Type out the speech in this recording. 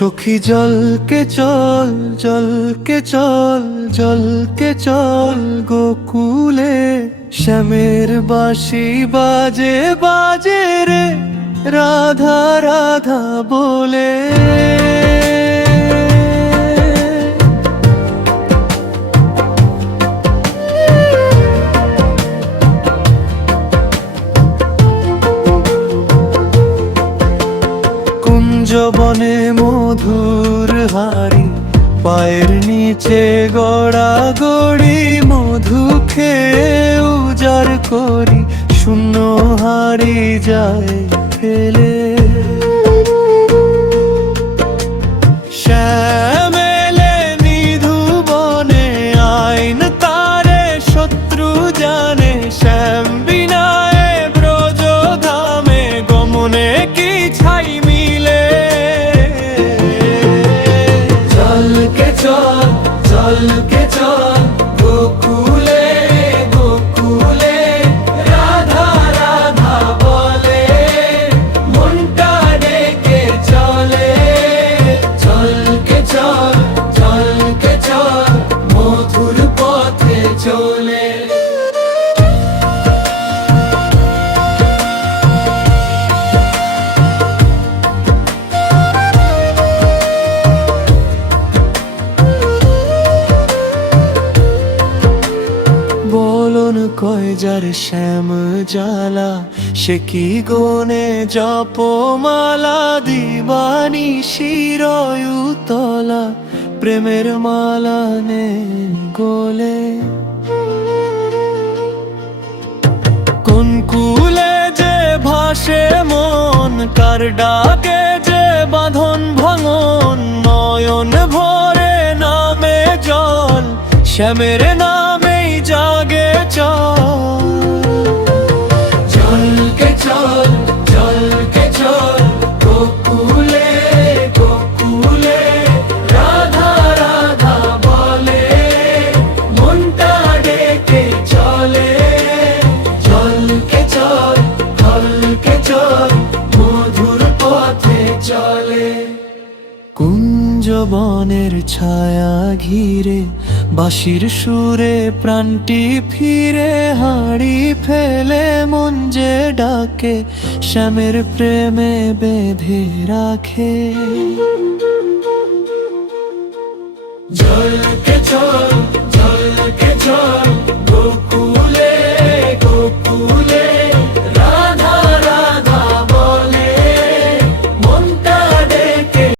সখী জলকে চল জলকে চল জলকে চল গোকুলে, শ্যামের বাঁশি বাজে বাজে রে রাধা রাধা বলে। কুঞ্জবনে মধুর হাড়ি, পায়ের নিচে গড়া গড়ি, মধু খেয়ে উজাড় করি, শূন্য হারি যায় ফেলে। শ্যামেলে নিধু বনে আইন তারে শত্রু জানে, শ্যাম বিনায়ে ব্রজ ধামে গমনে কি ছাই মিলে। চলকে চল চলকে চল গোকুলে গোকুলে, রাধা রাধা বলে মনটা ডেকে চলে। চলকে চল চলকে চল মধুর পথে চলে। বলন কয় যার শ্যাম জ্বালা, সে কি গনে জপমালা, দিবানি শিরয়ুতলা প্রেমের মালা নে গোলে। কোন কুলে যে ভাসে মন, কার ডাকে যে বাঁধন ভাঙন, নয়ন ভরে নামে জল, শ্যামের নামেই জাগে চল। চলকে চল চলকে চল গোকুলে গোকুলে, রাধা রাধা বলে মনটা ডেকে চলে। চলকে চল চলকে চল মধুর পথে চলে। কুঞ্জবনের ছায়া ঘিরে, বাঁশির সুরে প্রাণটি ফিরে, হাড়ি ফেলে মন যে ডাকে, শ্যামের প্রেমে বেঁধে রাখে। চলকে চল